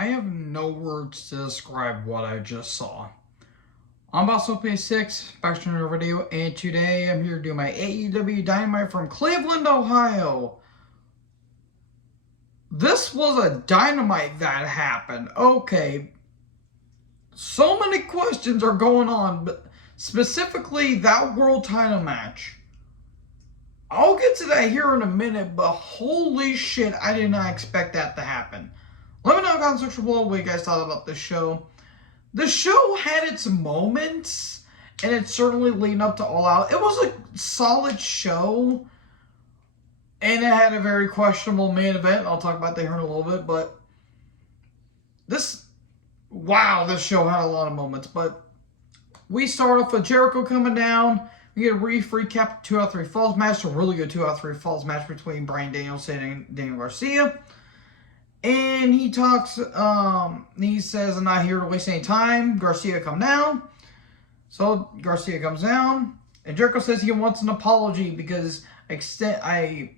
I have no words to describe what I just saw. I'm Boss6, back to another video, and today I'm here to do my AEW Dynamite from Cleveland, Ohio. This was a Dynamite that happened. Okay. So many questions are going on, but specifically that world title match. I'll get to that here in a minute, but holy shit, I did not expect that to happen. Let me know in the comment section below what you guys thought about this show. The show had its moments, and it's certainly leading up to All Out. It was a solid show, and it had a very questionable main event. I'll talk about that here in a little bit, but this show had a lot of moments. But we start off with Jericho coming down. We get a brief recap, 2 out of 3 falls match, a really good 2 out of 3 falls match between Bryan Danielson and Daniel Garcia. And he talks, he says, I'm not here to waste any time. Garcia come down. So Garcia comes down. And Jericho says he wants an apology because I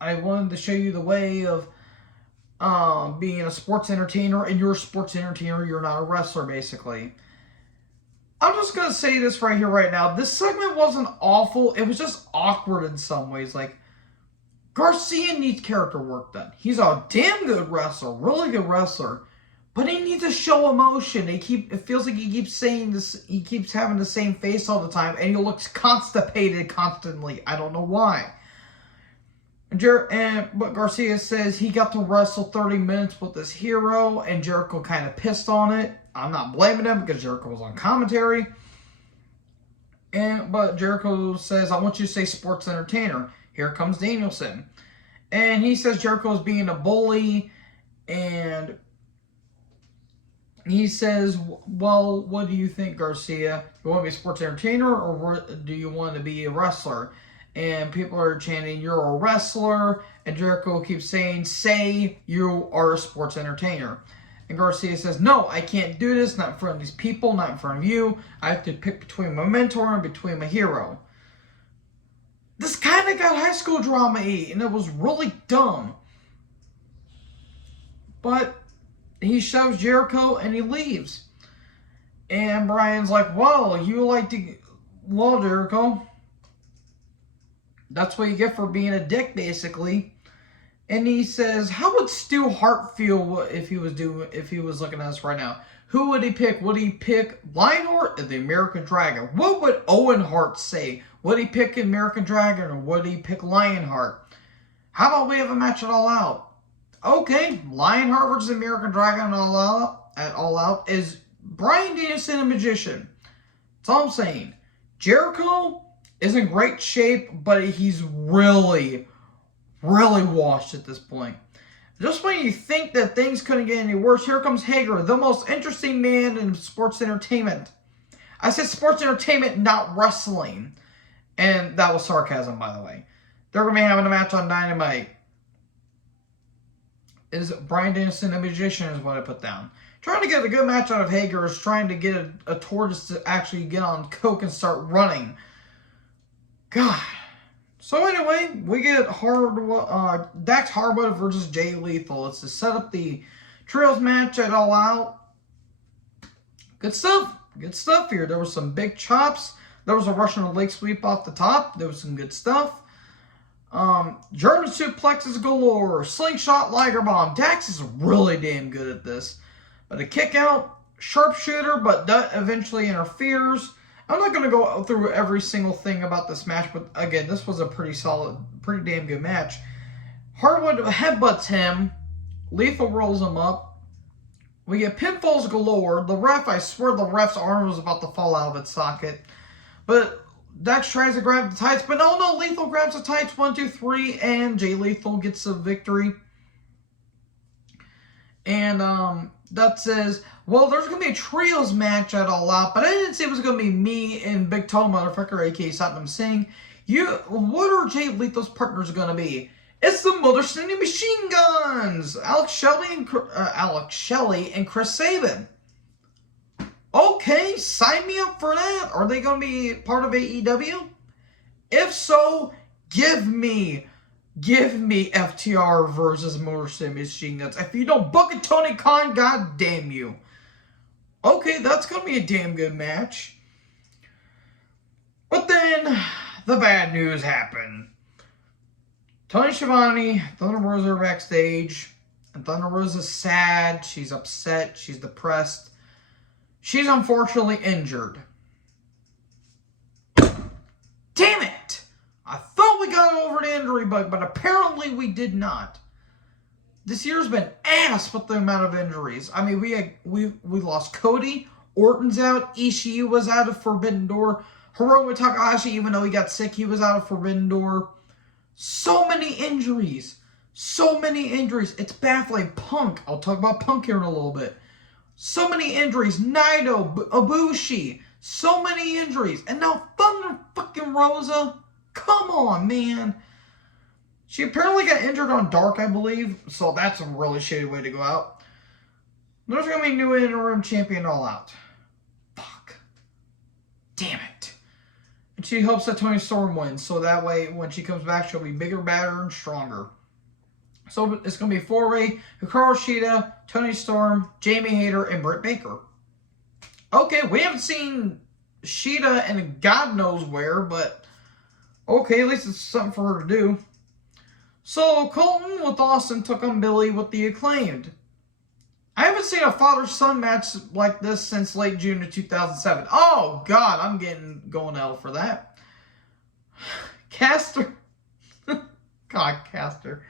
wanted to show you the way of being a sports entertainer. And you're a sports entertainer. You're not a wrestler, basically. I'm just going to say this right here, right now. This segment wasn't awful. It was just awkward in some ways. Like, Garcia needs character work done. He's a damn good wrestler, really good wrestler, but he needs to show emotion. It feels like he keeps saying this. He keeps having the same face all the time, and he looks constipated constantly. I don't know why. But Garcia says he got to wrestle 30 minutes with this hero, and Jericho kind of pissed on it. I'm not blaming him because Jericho was on commentary. But Jericho says, I want you to say sports entertainer. Here comes Danielson. And he says Jericho's being a bully. And he says, well, what do you think, Garcia? You want to be a sports entertainer or do you want to be a wrestler? And people are chanting, you're a wrestler. And Jericho keeps saying, say you are a sports entertainer. And Garcia says, no, I can't do this. Not in front of these people, not in front of you. I have to pick between my mentor and between my hero. This kind of got high school drama-y, and it was really dumb. But he shoves Jericho, and he leaves. And Brian's like, well, Jericho, that's what you get for being a dick, basically. And he says, how would Stu Hart feel if he was looking at us right now? Who would he pick? Would he pick Lionheart or the American Dragon? What would Owen Hart say? Would he pick American Dragon or would he pick Lionheart? How about we have a match at All Out? Okay, Lionheart versus American Dragon at All Out is Bryan Danielson, a magician. That's all I'm saying. Jericho is in great shape, but he's really washed at this point. Just when you think that things couldn't get any worse, here comes Hager, the most interesting man in sports entertainment. I said sports entertainment, not wrestling. And that was sarcasm, by the way. They're going to be having a match on Dynamite. Is Bryan Danielson a magician is what I put down. Trying to get a good match out of Hager is trying to get a tortoise to actually get on coke and start running. God. So anyway, we get Dax Harbor versus Jay Lethal. It's to set up the Trios match at All Out. Good stuff. Good stuff here. There was some big chops. There was a Russian leg sweep off the top. There was some good stuff. German suplexes galore. Slingshot Liger Bomb. Dax is really damn good at this. But a kick out. Sharpshooter, but that eventually interferes. I'm not going to go through every single thing about this match, but again, this was a pretty damn good match. Hardwood headbutts him. Lethal rolls him up. We get pinfalls galore. The ref, I swear the ref's arm was about to fall out of its socket. But Dax tries to grab the tights, but no, Lethal grabs the tights, 1, 2, 3, and Jay Lethal gets the victory. And that says, well, there's going to be a trios match at All Out, but I didn't say it was going to be me and Big Toe Motherfucker, a.k.a. Satnam Singh. What are Jay Lethal's partners going to be? It's the Mother City Machine Guns! Alex Shelley and Chris Sabin. Okay, sign me up for that. Are they going to be part of AEW? If so, give me Give me FTR versus Motor City Machine Guns. If you don't book it, Tony Khan, god damn you. Okay, that's going to be a damn good match. But then, the bad news happened. Tony Schiavone, Thunder Rosa are backstage. And Thunder Rosa's sad. She's upset. She's depressed. She's unfortunately injured. Damn it! I thought we got over the injury bug, but apparently we did not. This year's been ass with the amount of injuries. I mean, we lost Cody. Orton's out. Ishii was out of Forbidden Door. Hiromu Takahashi, even though he got sick, he was out of Forbidden Door. So many injuries. So many injuries. It's baffling. Punk. I'll talk about Punk here in a little bit. So many injuries. Naito, Ibushi. So many injuries. And now Thunder fucking Rosa. Come on, man. She apparently got injured on Dark, I believe. So that's a really shitty way to go out. There's going to be a new interim champion all out. Fuck. Damn it. And she hopes that Toni Storm wins. So that way, when she comes back, she'll be bigger, badder, and stronger. So it's going to be 4-way. Hikaru Shida, Toni Storm, Jamie Hayter, and Britt Baker. Okay, we haven't seen Shida and God knows where, but okay, at least it's something for her to do. So Colton with Austin took on Billy with the Acclaimed. I haven't seen a father-son match like this since late June of 2007. Oh, God, I'm going to hell for that. Caster. God, Caster.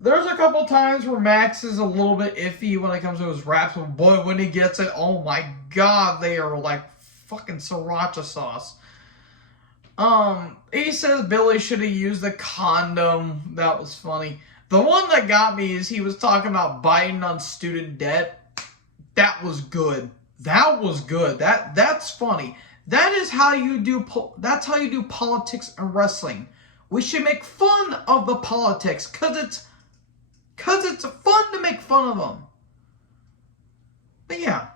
There's a couple times where Max is a little bit iffy when it comes to his raps, but boy, when he gets it, oh my God, they are like fucking sriracha sauce. He says Billy should have used a condom. That was funny. The one that got me is he was talking about Biden on student debt. That was good. That was good. That's funny. That is how you do. That's how you do politics and wrestling. We should make fun of the politics because it's fun to make fun of them. But yeah.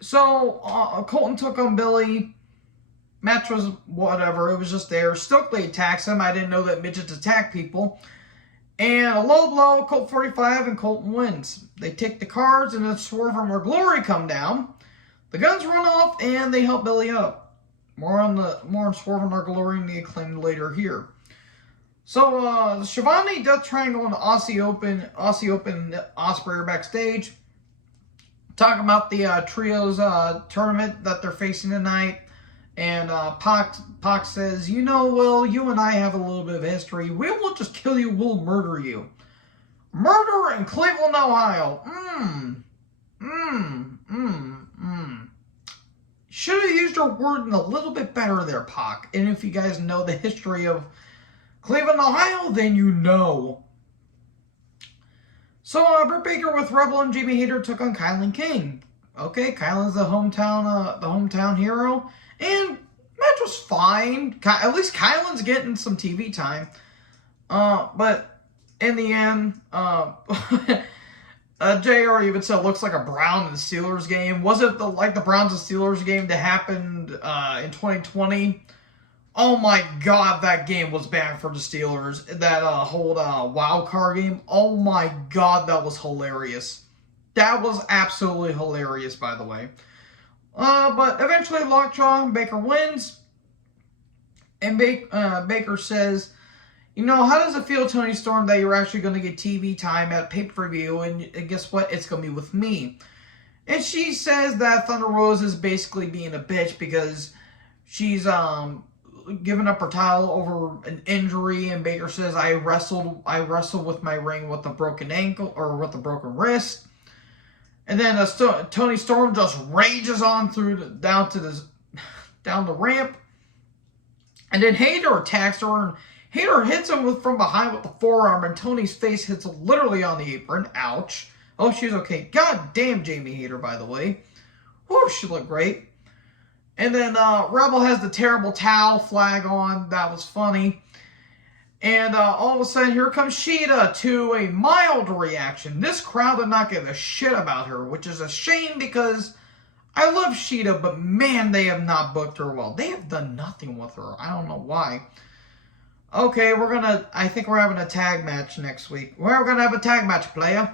So Colton took on Billy. Match was whatever. It was just there. Stokely attacks him. I didn't know that midgets attack people. And a low blow, Colt 45, and Colton wins. They take the cards, and then Swerve and Our Glory come down. The Guns run off, and they help Billy up. More on Swerve and Our Glory and the Acclaimed later here. So the Shivani Death Triangle and the Aussie Open, Osprey are backstage. Talking about the trios tournament that they're facing tonight. And Pac says, you know, Will, you and I have a little bit of history. We won't just kill you, we'll murder you. Murder in Cleveland, Ohio. Should have used your wording a little bit better there, Pac. And if you guys know the history of Cleveland, Ohio, then you know. So Britt Baker with Rebel and Jamie Hayter took on Kylan King. Okay, Kylan's the hometown hero. And match was fine. At least Kylan's getting some TV time. But in the end, JR even said it looks like a Browns and Steelers game. Was it like the Browns and Steelers game that happened in 2020? Oh my God, that game was bad for the Steelers. That whole wild card game. Oh my God, that was hilarious. That was absolutely hilarious, by the way. But eventually, Lockjaw and Baker wins. And Baker says, you know, how does it feel, Toni Storm, that you're actually going to get TV time at pay-per-view? And guess what? It's going to be with me. And she says that Thunder Rosa is basically being a bitch because she's giving up her title over an injury. And Baker says, I wrestled with my ring with a broken ankle or with a broken wrist. And then Toni Storm just rages on down the ramp. And then Hayter attacks her, and Hayter hits him from behind with the forearm, and Tony's face hits literally on the apron. Ouch. Oh, she's okay. God damn Jamie Hayter, by the way. Whew, she looked great. And then Rebel has the terrible towel flag on. That was funny. And all of a sudden, here comes Shida to a mild reaction. This crowd did not give a shit about her, which is a shame because I love Shida, but man, they have not booked her well. They have done nothing with her. I don't know why. Okay, I think we're having a tag match next week. We're gonna have a tag match, playa.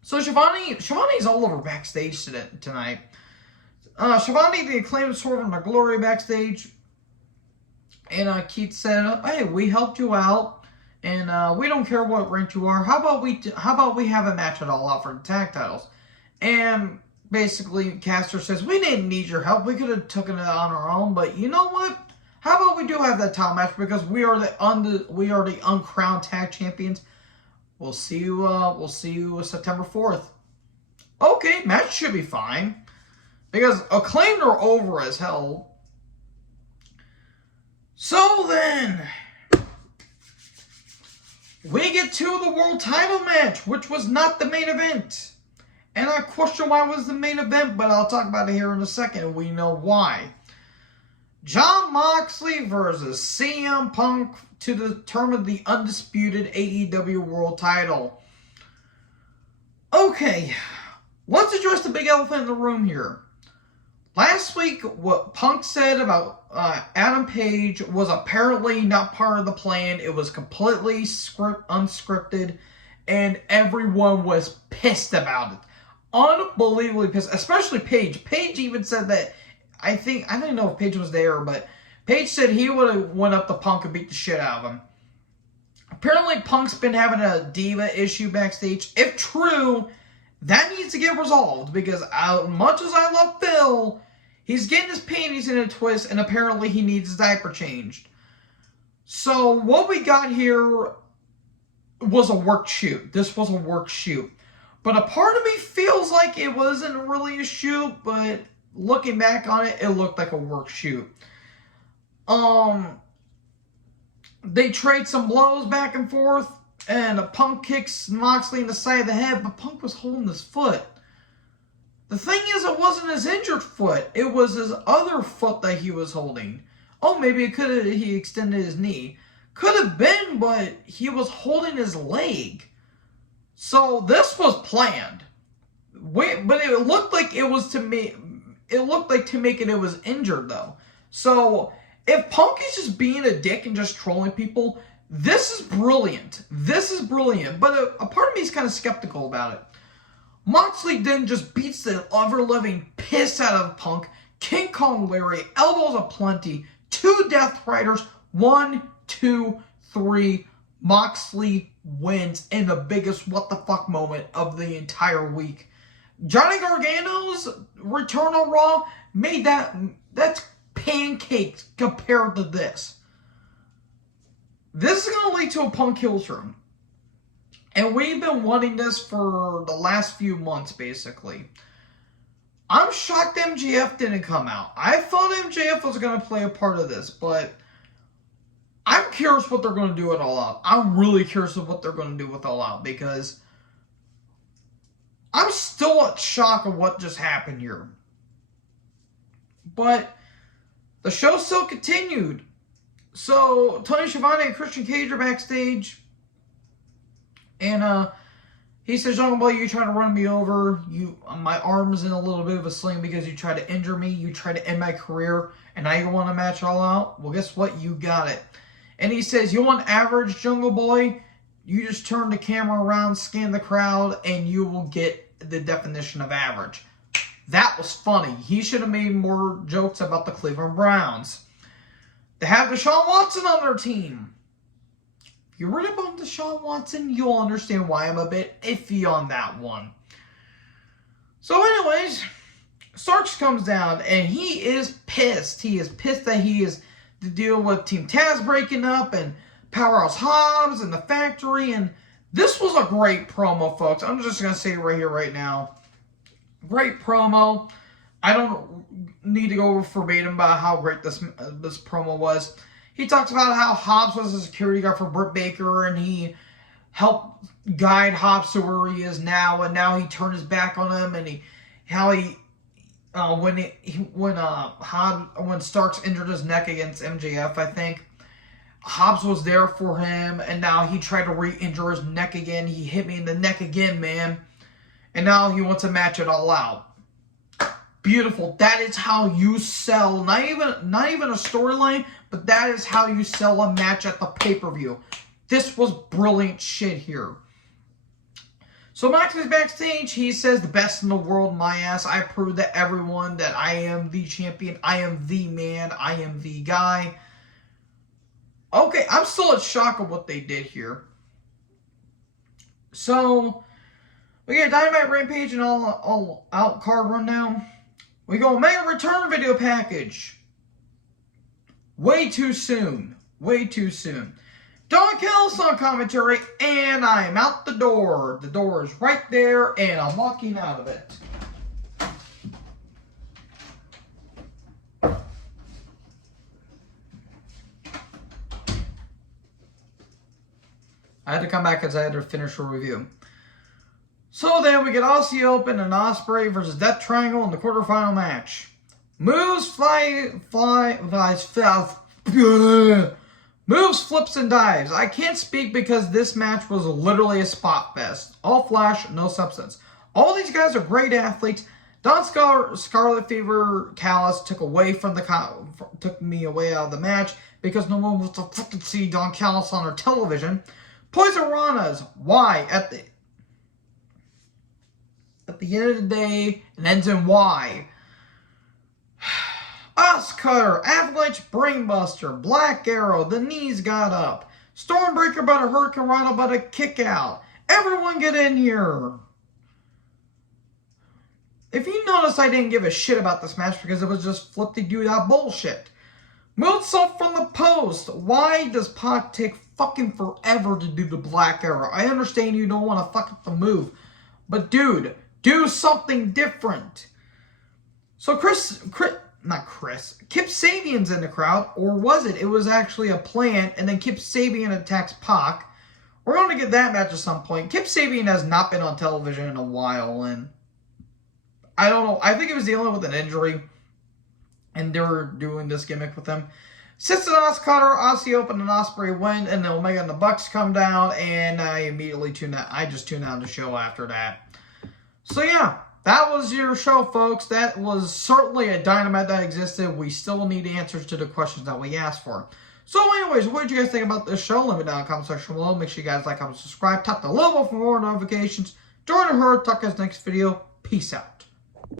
So Shivani's all over backstage tonight. Shivani, the Acclaimed, Swerve, and the Glory backstage. And Keith said, "Hey, we helped you out, and we don't care what rank you are. How about we have a match at All Out for the tag titles?" And basically, Caster says, "We didn't need your help. We could have taken it on our own, but you know what? How about we do have that title match because we are the uncrowned tag champions. We'll see you September 4th. Okay, match should be fine because Acclaimed are over as hell. So then, we get to the world title match, which was not the main event. And I question why it was the main event, but I'll talk about it here in a second. We know why. Jon Moxley versus CM Punk to determine the undisputed AEW World Title. Okay, let's address the big elephant in the room here. Last week, what Punk said about Adam Page was apparently not part of the plan. It was completely unscripted, and everyone was pissed about it. Unbelievably pissed, especially Page. Page even said that, I don't know if Page was there, but Page said he would have went up to Punk and beat the shit out of him. Apparently, Punk's been having a diva issue backstage. If true, that needs to get resolved, because as much as I love Phil, he's getting his panties in a twist, and apparently he needs his diaper changed. So what we got here was a work shoot. This was a work shoot. But a part of me feels like it wasn't really a shoot, but looking back on it, it looked like a work shoot. They trade some blows back and forth, and a Punk kicks Moxley in the side of the head, but Punk was holding his foot. The thing is, it wasn't his injured foot. It was his other foot that he was holding. Oh, maybe he extended his knee. Could have been, but he was holding his leg. So this was planned. But it looked like it was to me. It looked like to make it was injured though. So if Punk is just being a dick and just trolling people, this is brilliant. This is brilliant. But a part of me is kind of skeptical about it. Moxley then just beats the ever-living piss out of Punk. King Kong Larry, elbows aplenty, 2 Death Riders, 1, 2, 3. Moxley wins in the biggest what the fuck moment of the entire week. Johnny Gargano's return on Raw made that's pancakes compared to this. This is going to lead to a Punk heel turn. And we've been wanting this for the last few months, basically. I'm shocked MJF didn't come out. I thought MJF was going to play a part of this, but I'm curious what they're going to do at All Out. I'm really curious of what they're going to do with All Out, because I'm still in shock of what just happened here. But the show still continued. So, Tony Schiavone and Christian Cage are backstage. And he says, "Jungle Boy, you try to run me over. My arm's in a little bit of a sling because you tried to injure me. You tried to end my career. And now you want a match All Out? Well, guess what? You got it." And he says, "You want average, Jungle Boy? You just turn the camera around, scan the crowd, and you will get the definition of average." That was funny. He should have made more jokes about the Cleveland Browns. They have Deshaun Watson on their team. If you read about Deshaun Watson, you'll understand why I'm a bit iffy on that one. So anyways, Starks comes down, and he is pissed. He is pissed that he is to deal with Team Taz breaking up, and Powerhouse Hobbs, and the Factory, and this was a great promo, folks. I'm just going to say it right here, right now. Great promo. I don't need to go over verbatim about how great this promo was. He talks about how Hobbs was a security guard for Britt Baker, and he helped guide Hobbs to where he is now, and now he turned his back on him, and when Starks injured his neck against MJF, I think, Hobbs was there for him, and now he tried to re-injure his neck again. He hit me in the neck again, man. And now he wants a match it All Out. beautiful. That is how you sell, not even a storyline, but that is how you sell a match at the pay-per-view. This was brilliant shit here. So Max is backstage. He says, the best in the world, my ass. I proved to everyone that I am the champion. I am the man. I am the guy. Okay, I'm still in shock of what they did here. So, we get Dynamite, Rampage, and all out card rundown. We go Mega Return video package. Way too soon. Way too soon. Don Callis on commentary, and I'm out the door. The door is right there, and I'm walking out of it. I had to come back because I had to finish a review. So then we get Aussie Open and Ospreay versus Death Triangle in the quarterfinal match. Moves, moves, flips, and dives. I can't speak because this match was literally a spot fest. All flash, no substance. All these guys are great athletes. Don Scarlet Fever Callis took me away out of the match because no one wants to fucking see Don Callis on our television. Poison Ranas, why? At the end of the day, it ends in Y. Us Cutter, Avalanche Brainbuster, Black Arrow, the knees got up. Stormbreaker but a Hurricane Rana but a kick out. Everyone get in here. If you notice, I didn't give a shit about this match because it was just flip-de-doo-dah bullshit. Moonsault from the post. Why does Pac take fucking forever to do the Black Arrow? I understand you don't want to fuck up the move. But dude, do something different. So Kip Sabian's in the crowd. Or was it? It was actually a plan. And then Kip Sabian attacks Pac. We're going to get that match at some point. Kip Sabian has not been on television in a while. And I don't know. I think he was dealing with an injury. And they were doing this gimmick with him. Cincinnati Cutter, Aussie Open, and Ospreay win, and the Omega and the Bucks come down, and I immediately tune out. I just tune out the show after that. So yeah, that was your show, folks. That was certainly a Dynamite that existed. We still need answers to the questions that we asked for. So anyways, what did you guys think about this show? Let me know in the comment section below. Make sure you guys like, comment, subscribe. Tap the little bell for more notifications. Join the herd. Talk to you guys next video. Peace out.